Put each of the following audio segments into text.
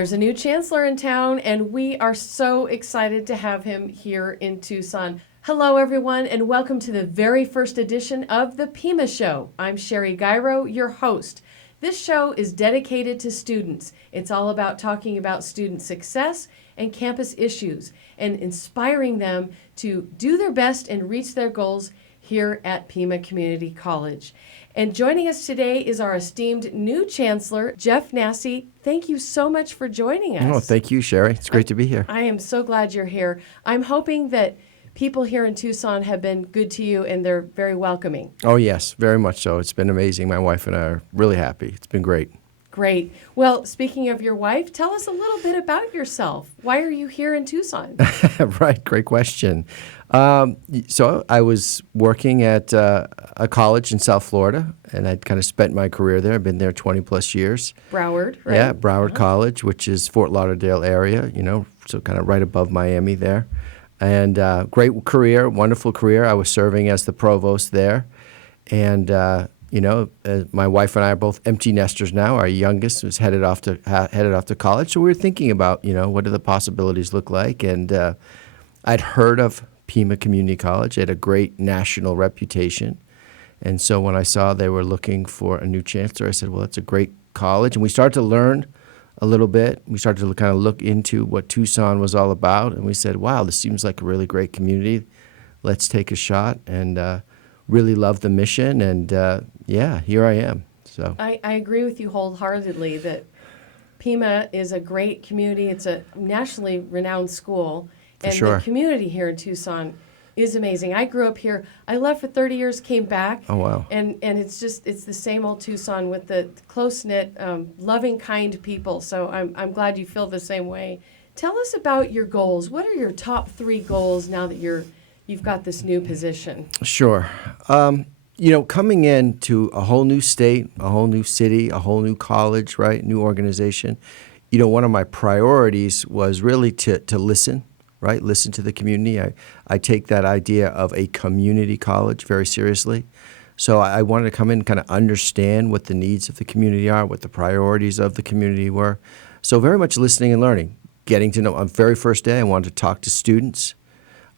there's a new chancellor in town, and we are so excited to have him here in Tucson. Hello, everyone, and welcome to the very first edition of the Pima Show. I'm Sherry Gyro, your host. This show is dedicated to students. It's all about talking about student success and campus issues and inspiring them to do their best and reach their goals here at Pima Community College. And joining us today is our esteemed new chancellor, Jeff Nasse. Thank you so much for joining us. Oh, thank you, Sherry. It's great to be here. I am so glad you're here. I'm hoping that people here in Tucson have been good to you and they're very welcoming. Oh, yes, very much so. It's been amazing. My wife and I are really happy. It's been great. Great. Well, speaking of your wife, tell us a little bit about yourself. Why are you here in Tucson? Right, great question. So I was working at a college in South Florida, and I'd kind of spent my career there. I've been there 20 plus years. Broward, right? Yeah, Broward College, which is Fort Lauderdale area, so kind of right above Miami there. And great career, wonderful career. I was serving as the provost there. And, my wife and I are both empty nesters now. Our youngest was headed off to college. So we were thinking about, what do the possibilities look like? And I'd heard of Pima Community College. It had a great national reputation. And so when I saw they were looking for a new chancellor, I said, well, it's a great college. And we started to learn a little bit. We started to kind of look into what Tucson was all about. And we said, wow, this seems like a really great community. Let's take a shot, and really love the mission. And here I am. So I agree with you wholeheartedly that Pima is a great community. It's a nationally renowned school. And sure. The community here in Tucson is amazing. I grew up here. I left for 30 years, came back. Oh, wow. And it's the same old Tucson with the close-knit, loving, kind people. So I'm glad you feel the same way. Tell us about your goals. What are your top 3 goals now that you've got this new position? Sure. Coming into a whole new state, a whole new city, a whole new college, right, new organization, one of my priorities was really to listen. Right, listen to the community. I take that idea of a community college very seriously. So I wanted to come in and kind of understand what the needs of the community are, what the priorities of the community were. So very much listening and learning, getting to know. On the very first day, I wanted to talk to students,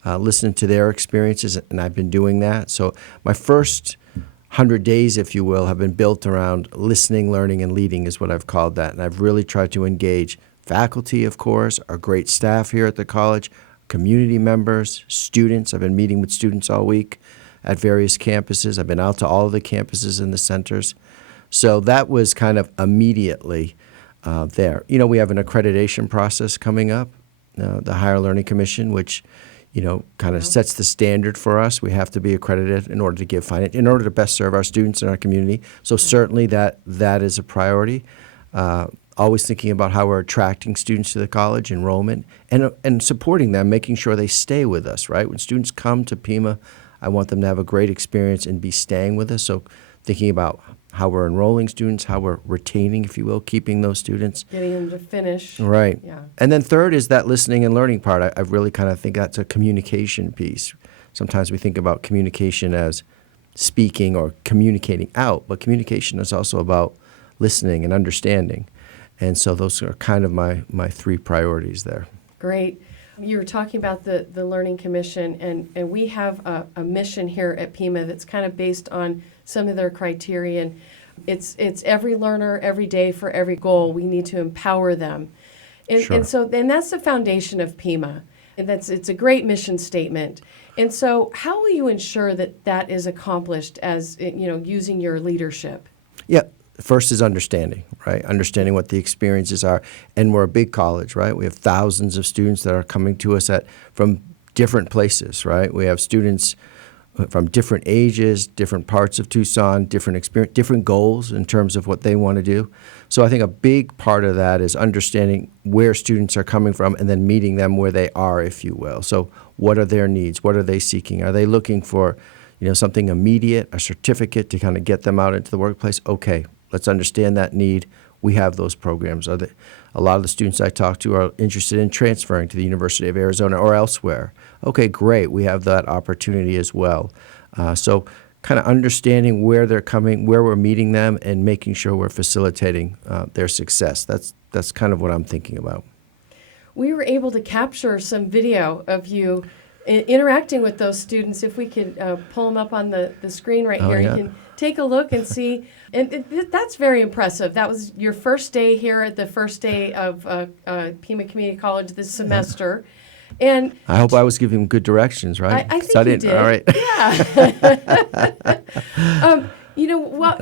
listen to their experiences, and I've been doing that. So my first 100 days, if you will, have been built around listening, learning, and leading is what I've called that. And I've really tried to engage faculty, of course, our great staff here at the college, community members, students. I've been meeting with students all week at various campuses. I've been out to all of the campuses and the centers. So that was kind of immediately there. We have an accreditation process coming up, the Higher Learning Commission, which, kind of sets the standard for us. We have to be accredited in order to give finance, in order to best serve our students in our community. So certainly that is a priority. Always thinking about how we're attracting students to the college, enrollment, and supporting them, making sure they stay with us, right? When students come to Pima, I want them to have a great experience and be staying with us. So thinking about how we're enrolling students, how we're retaining, if you will, keeping those students. Getting them to finish. Right. Yeah. And then third is that listening and learning part. I really kind of think that's a communication piece. Sometimes we think about communication as speaking or communicating out, but communication is also about listening and understanding. And so those are kind of my 3 priorities there. Great. You were talking about the Learning Commission, and we have a mission here at Pima that's kind of based on some of their criteria. It's every learner, every day for every goal. We need to empower them. Sure. And that's the foundation of Pima. And it's a great mission statement. And so how will you ensure that is accomplished as, using your leadership? Yeah. First is understanding, right? Understanding what the experiences are. And we're a big college, right? We have thousands of students that are coming to us from different places, right? We have students from different ages, different parts of Tucson, different experience, different goals in terms of what they want to do. So I think a big part of that is understanding where students are coming from and then meeting them where they are, if you will. So what are their needs? What are they seeking? Are they looking for, something immediate, a certificate to kind of get them out into the workplace? Okay, let's understand that need. We have those programs. A lot of the students I talk to are interested in transferring to the University of Arizona or elsewhere. Okay, great. We have that opportunity as well. So kind of understanding where they're coming, where we're meeting them, and making sure we're facilitating their success. That's kind of what I'm thinking about. We were able to capture some video of you interacting with those students. If we could pull them up on the screen right here, yeah. you can take a look and see. And that's very impressive. That was your first day here at the first day of Pima Community College this semester. And I hope I was giving good directions, right? I 'Cause think you didn't. did. All right. Yeah.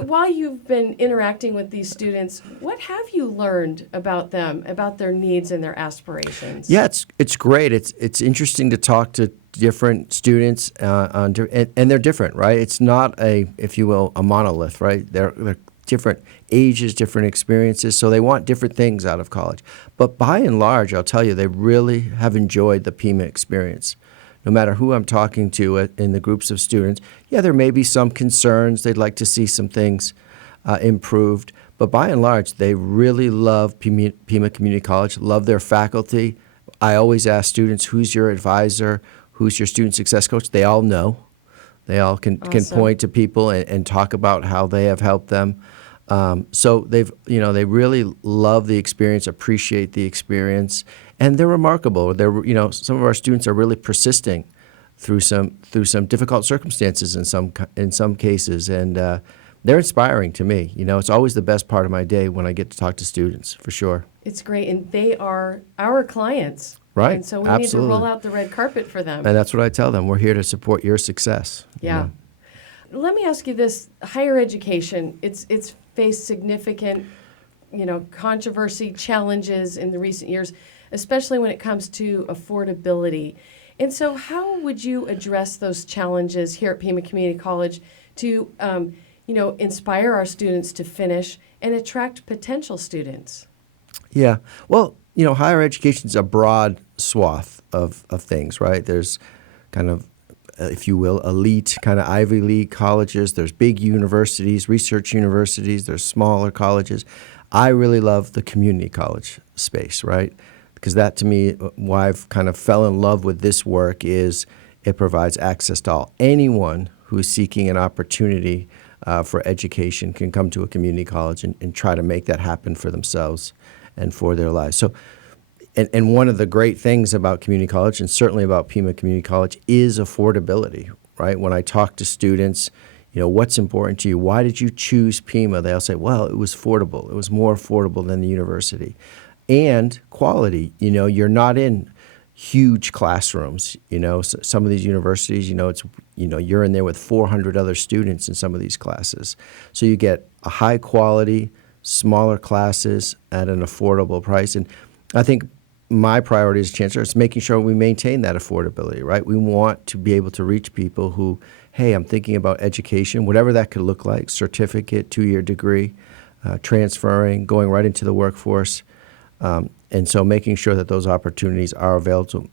While you've been interacting with these students, what have you learned about them, about their needs and their aspirations? Yeah, it's great. It's interesting to talk to different students, and they're different, right? It's not if you will, a monolith, right? They're different ages, different experiences, so they want different things out of college. But by and large, I'll tell you, they really have enjoyed the Pima experience. No matter who I'm talking to in the groups of students, yeah, there may be some concerns. They'd like to see some things improved. But by and large, they really love Pima Community College, love their faculty. I always ask students, who's your advisor? Who's your student success coach? They all know. They all can point to people and talk about how they have helped them. So they really love the experience, appreciate the experience, and they're remarkable. Some of our students are really persisting through some difficult circumstances in some cases, and they're inspiring to me. It's always the best part of my day when I get to talk to students, for sure. It's great, and they are our clients. Right. And so we Absolutely. need to roll out the red carpet for them. And that's what I tell them. We're here to support your success. Yeah. Let me ask you this: higher education, it's faced significant, controversy, challenges in the recent years, especially when it comes to affordability. And so, how would you address those challenges here at Pima Community College to, inspire our students to finish and attract potential students? Yeah. Well, higher education is a broad swath of things, right? There's kind of, if you will, elite kind of Ivy League colleges. There's big universities, research universities. There's smaller colleges. I really love the community college space, right? Because that, to me, why I've kind of fell in love with this work is it provides access to all. Anyone who is seeking an opportunity for education can come to a community college and try to make that happen for themselves and for their lives. So, and one of the great things about community college, and certainly about Pima Community College, is affordability, right? When I talk to students, what's important to you? Why did you choose Pima? They'll say, well, it was affordable. It was more affordable than the university. And quality, you're not in huge classrooms. Some of these universities, you're in there with 400 other students in some of these classes. So you get a high quality, smaller classes at an affordable price. And I think my priority as Chancellor is making sure we maintain that affordability, right? We want to be able to reach people who, hey, I'm thinking about education, whatever that could look like, certificate, 2-year degree, transferring, going right into the workforce. And so making sure that those opportunities are available,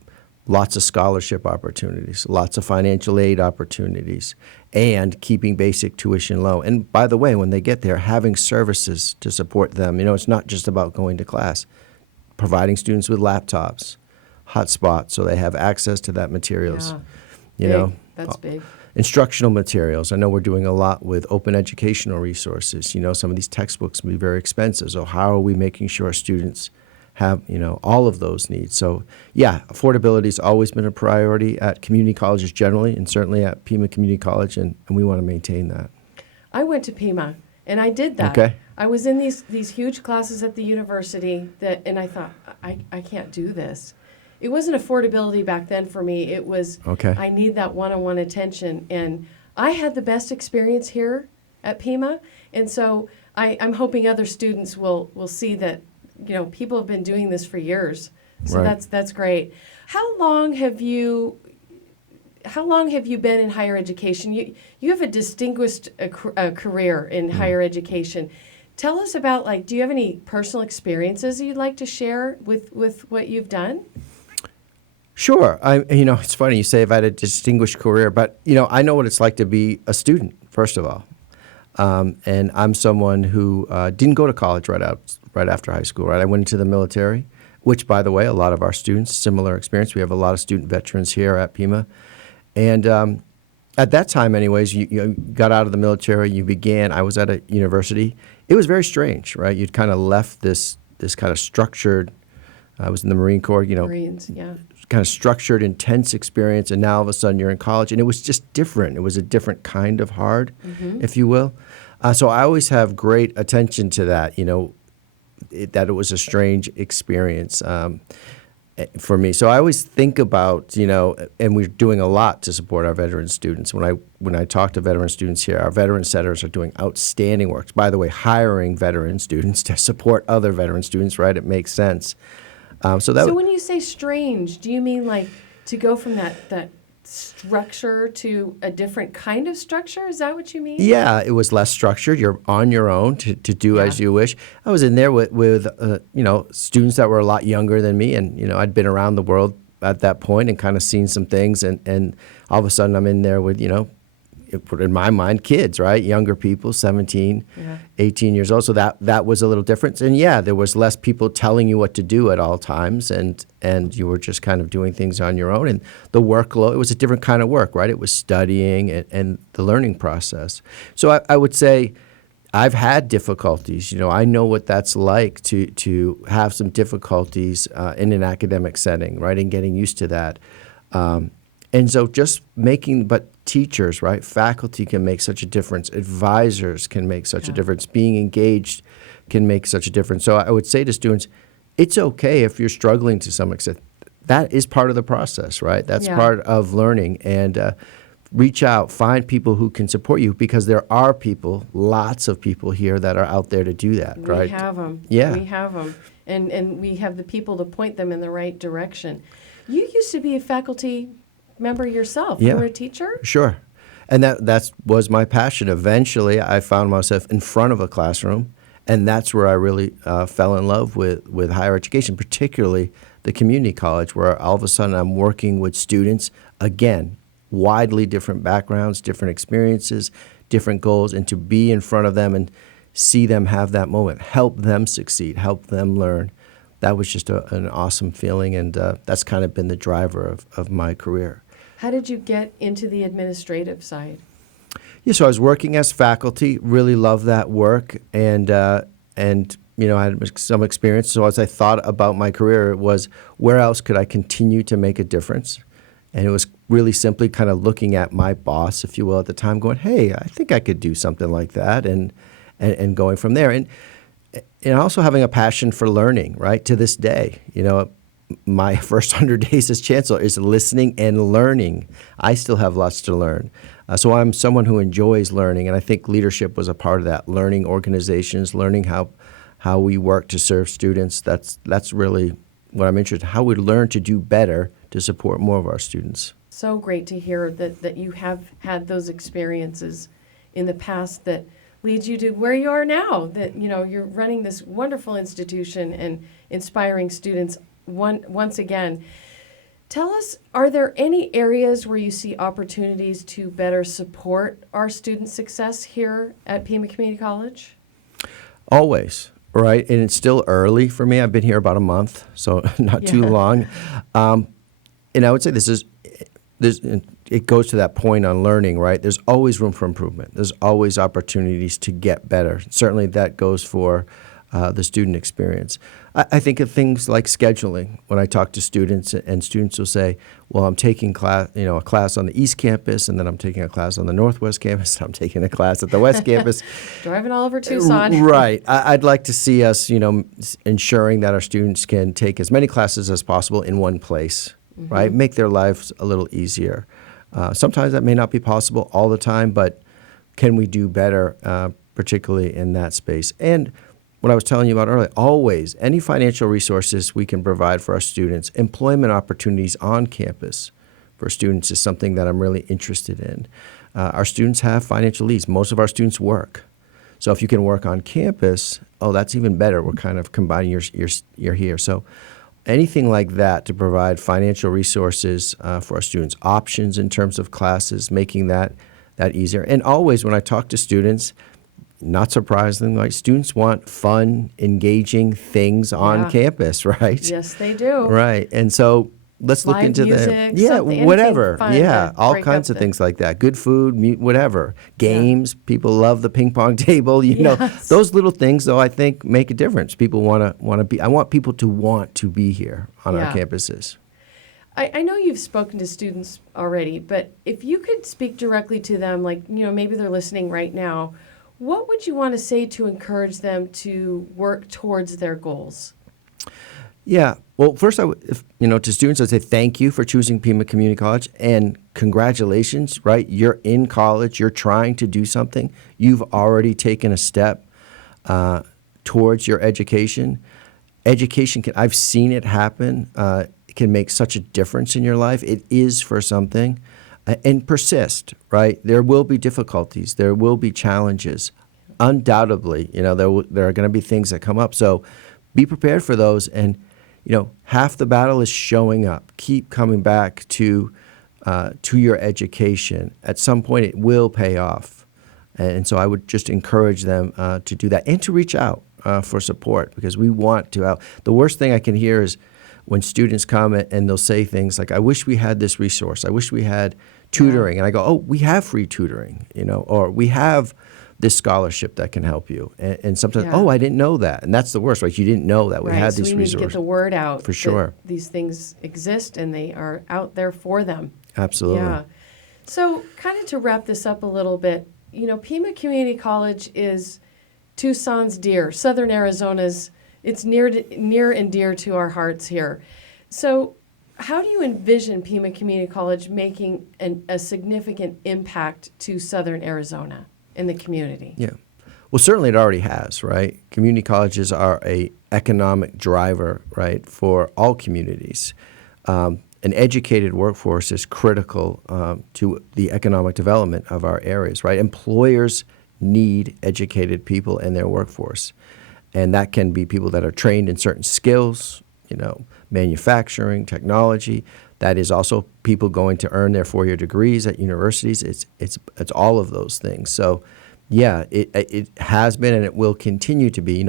lots of scholarship opportunities, lots of financial aid opportunities, and keeping basic tuition low. And by the way, when they get there, having services to support them. It's not just about going to class. Providing students with laptops, hotspots, so they have access to that materials. Yeah. That's big. Instructional materials. I know we're doing a lot with open educational resources. Some of these textbooks can be very expensive. So how are we making sure students have, all of those needs? So yeah, affordability has always been a priority at community colleges generally, and certainly at Pima Community College, and we want to maintain that. I went to Pima, and I did that. Okay. I was in these huge classes at the university and I thought, I can't do this. It wasn't affordability back then for me. It was, Okay. I need that one-on-one attention. And I had the best experience here at Pima. And so I'm hoping other students will see that, people have been doing this for years. So Right. that's great. How long have you been in higher education? You have a distinguished career in higher education. Tell us about, do you have any personal experiences you'd like to share with what you've done? Sure. It's funny you say I've had a distinguished career, but, I know what it's like to be a student, first of all. And I'm someone who didn't go to college right after high school, right? I went into the military, which, by the way, a lot of our students, similar experience. We have a lot of student veterans here at Pima. And at that time, anyways, you got out of the military, I was at a university. It was very strange, right? You'd kind of left this this kind of structured. I was in the Marine Corps, Marines, yeah. kind of structured, intense experience, and now all of a sudden you're in college, and it was just different. It was a different kind of hard, if you will. So I always have great attention to that, that it was a strange experience for me. So I always think about, and we're doing a lot to support our veteran students. When I talk to veteran students here, our veteran centers are doing outstanding work. By the way, hiring veteran students to support other veteran students, right? It makes sense. So when you say strange, do you mean like to go from that structure to a different kind of structure? Is that what you mean? Yeah, it was less structured. You're on your own to do as you wish. I was in there with students that were a lot younger than me, and I'd been around the world at that point and kind of seen some things, and all of a sudden I'm in there with in my mind, kids, right? Younger people, 17, 18 years old. So that was a little different. And yeah, there was less people telling you what to do at all times, and you were just kind of doing things on your own. And the workload, it was a different kind of work, right? It was studying and the learning process. So I would say I've had difficulties. I know what that's like to have some difficulties in an academic setting, right? And getting used to that. And so but teachers, right, faculty can make such a difference. Advisors can make such a difference. Being engaged can make such a difference. So I would say to students, it's okay if you're struggling to some extent. That is part of the process, right? That's part of learning. And reach out, find people who can support you, because there are people, lots of people here that are out there to do that, right? We have them. Yeah. We have them. And we have the people to point them in the right direction. You used to be a faculty member yourself. Yeah. You were a teacher? Sure. And that was my passion. Eventually, I found myself in front of a classroom, and that's where I really fell in love with higher education, particularly the community college, where all of a sudden I'm working with students, again, widely different backgrounds, different experiences, different goals, and to be in front of them and see them have that moment, help them succeed, help them learn. That was just an awesome feeling, and that's kind of been the driver of my career. How did you get into the administrative side? Yeah, so I was working as faculty, really loved that work, and I had some experience. So as I thought about my career, it was where else could I continue to make a difference? And it was really simply kind of looking at my boss, if you will, at the time, going, hey, I think I could do something like that, and going from there. And also having a passion for learning, right, to this day. My first 100 days as Chancellor is listening and learning. I still have lots to learn. So I'm someone who enjoys learning, and I think leadership was a part of that, learning organizations, learning how we work to serve students. That's really what I'm interested in, how we learn to do better to support more of our students. So great to hear that you have had those experiences in the past that leads you to where you are now, that you're running this wonderful institution and inspiring students once again. Tell us, are there any areas where you see opportunities to better support our student success here at Pima Community College? Always, right? And it's still early for me. I've been here about a month, so not too long. And I would say it goes to that point on learning, right? There's always room for improvement. There's always opportunities to get better. Certainly that goes for the student experience. I think of things like scheduling. When I talk to students, and students will say, well, I'm taking a class on the East Campus, and then I'm taking a class on the Northwest Campus, and I'm taking a class at the West Campus. Driving all over Tucson. Right. I'd like to see us, ensuring that our students can take as many classes as possible in one place, right? Make their lives a little easier. Sometimes that may not be possible all the time, but can we do better, particularly in that space? And what I was telling you about earlier, always, any financial resources we can provide for our students, employment opportunities on campus for students is something that I'm really interested in. Our students have financial needs. Most of our students work. So if you can work on campus, that's even better. We're kind of combining your here. So anything like that to provide financial resources for our students, options in terms of classes, making that easier. And always when I talk to students, not surprisingly, students want fun, engaging things on campus, right? Yes, they do. Right. And so let's look Live into music, something, whatever. anything fun Yeah, to all break kinds up of things like that. Good food, whatever. Games. People love the ping pong table. Yes. Those little things, though, I think make a difference. People want to be. I want people to want to be here on our Yeah. campuses. I know you've spoken to students already, but if you could speak directly to them, like, maybe they're listening right now, what would you want to say to encourage them to work towards their goals? Yeah. Well, first, to students, I'd say thank you for choosing Pima Community College and congratulations, right? You're in college. You're trying to do something. You've already taken a step towards your education. I've seen it happen. It can make such a difference in your life. It is for something. And persist, right? There will be difficulties. There will be challenges. Undoubtedly, there are going to be things that come up. So be prepared for those. And, half the battle is showing up. Keep coming back to your education. At some point, it will pay off. And so I would just encourage them to do that and to reach out for support, because we want to help. The worst thing I can hear is when students come and they'll say things like, I wish we had this resource. I wish we had tutoring. And I go, oh, we have free tutoring, or we have this scholarship that can help you. And sometimes, oh, I didn't know that. And that's the worst, right? You didn't know that we had these so we resources. need to get the word out. For sure. That these things exist and they are out there for them. Absolutely. Yeah. So kind of to wrap this up a little bit, Pima Community College is Tucson's dear, Southern Arizona's. It's near and dear to our hearts here. So how do you envision Pima Community College making a significant impact to Southern Arizona and the community? Yeah. Well, certainly it already has, right? Community colleges are a economic driver, right, for all communities. An educated workforce is critical to the economic development of our areas, right? Employers need educated people in their workforce. And that can be people that are trained in certain skills, manufacturing, technology. That is also people going to earn their 4-year degrees at universities. It's all of those things. So, yeah, it has been and it will continue to be.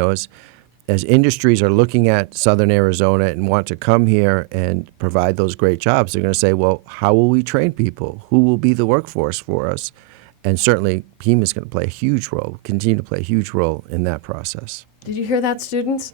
As industries are looking at Southern Arizona and want to come here and provide those great jobs, they're going to say, well, how will we train people? Who will be the workforce for us? And certainly, Pima is going to play a huge role, continue to play a huge role in that process. Did you hear that, students?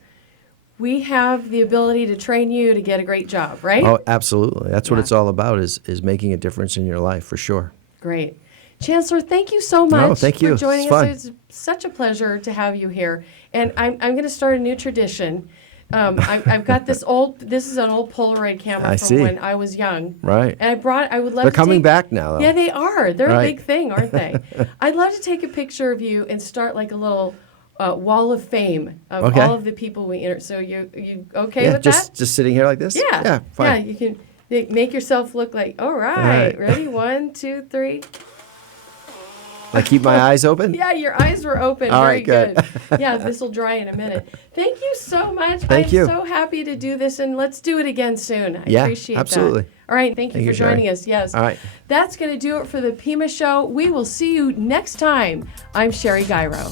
We have the ability to train you to get a great job, right? Oh, absolutely. That's what it's all about, is making a difference in your life, for sure. Great. Chancellor, thank you so much thank you. for joining It's fun. us. It's such a pleasure to have you here. And I'm going to start a new tradition. I've got this is an old Polaroid camera from when I was young. Right. And I would love They're to coming back now, though. Yeah, they are. They're a Right. big thing, aren't they? I'd love to take a picture of you and start like a little wall of fame of all of the people we inter. So you okay with that? Just sitting here like this? Yeah. Yeah, fine. Yeah, you can make yourself look like, all right. Ready? 1, 2, 3. I keep my eyes open? Yeah, your eyes were open. All Very right, good. Yeah, this will dry in a minute. Thank you so much. Thank you. I'm so happy to do this, and let's do it again soon. I appreciate absolutely. that. All right, thank you for Sherry. joining us. Yes. All right. That's going to do it for the Pima Show. We will see you next time. I'm Sherry Gyro.